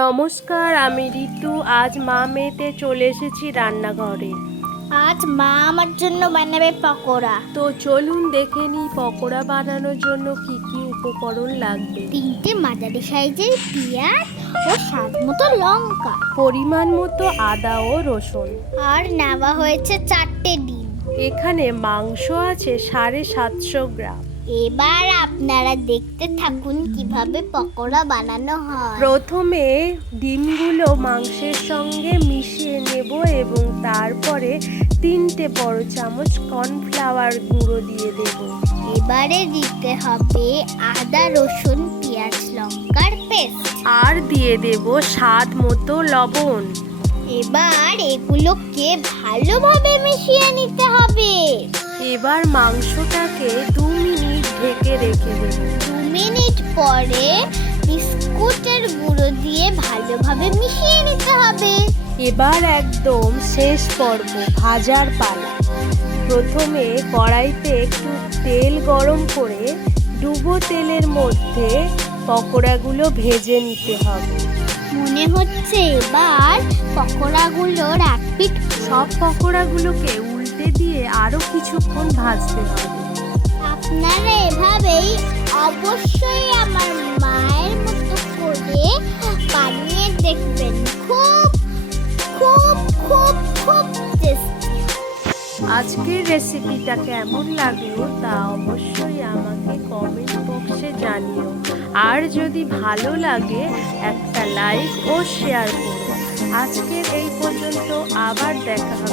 নমস্কার আমি ঋতু। আজ মা মেয়েতে চলে এসেছি রান্নাঘরে। আজ মা আমার জন্য বানাবে পকোড়া। তো চলুন দেখে নিই পকোড়া বানানোর জন্য কি কি উপকরণ লাগবে। তিনটে মাঝারি সাইজের পেঁয়াজ ও স্বাদ মতো লঙ্কা। পরিমাণ মতো আদা ও রসুন। আর নেওয়া হয়েছে চারটে ডিম। এখানে মাংস আছে সাড়ে সাতশো গ্রাম। এবার আপনারা দেখতে থাকুন কীভাবে পকোড়া বানানো হয়। প্রথমে ডিমগুলো মাংসের সঙ্গে মিশিয়ে নেব এবং তারপরে তিনটে বড় চামচ কর্নফ্লাওয়ার গুঁড়ো দিয়ে দেব। এবারে দিতে হবে আদা রসুন পেঁয়াজ লঙ্কার পেস্ট। আর দিয়ে দেব স্বাদ মতো লবণ। এবার এগুলোকে ভালোভাবে মিশিয়ে নিতে হবে। এবার মাংসটাকে দু মিনিট ঢেকে রেখে দেব। দু মিনিট পরে বিস্কুটের গুঁড়ো দিয়ে ভালোভাবে মিশিয়ে নিতে হবে। এবার একদম শেষ পর্ব ভাজার পালা। প্রথমে কড়াইতে একটু তেল গরম করে ডুবো তেলের মধ্যে পকোড়াগুলো ভেজে নিতে হবে। মনে হচ্ছে এবার পকোড়াগুলোর এক পিঠ সব পকোড়াগুলোকে ভাজতে হবে আপনারা এভাবেই অবশ্যই আমার মায়ের মতো করে বানিয়ে দেখবেন। খুব খুব খুব খুব টেস্টি আজকের রেসিপিটা কেমন লাগল তা অবশ্যই আমাকে কমেন্ট বক্সে জানিও। আর যদি ভালো লাগে একটা লাইক ও শেয়ার করো। আজকের এই পর্যন্ত আবার দেখা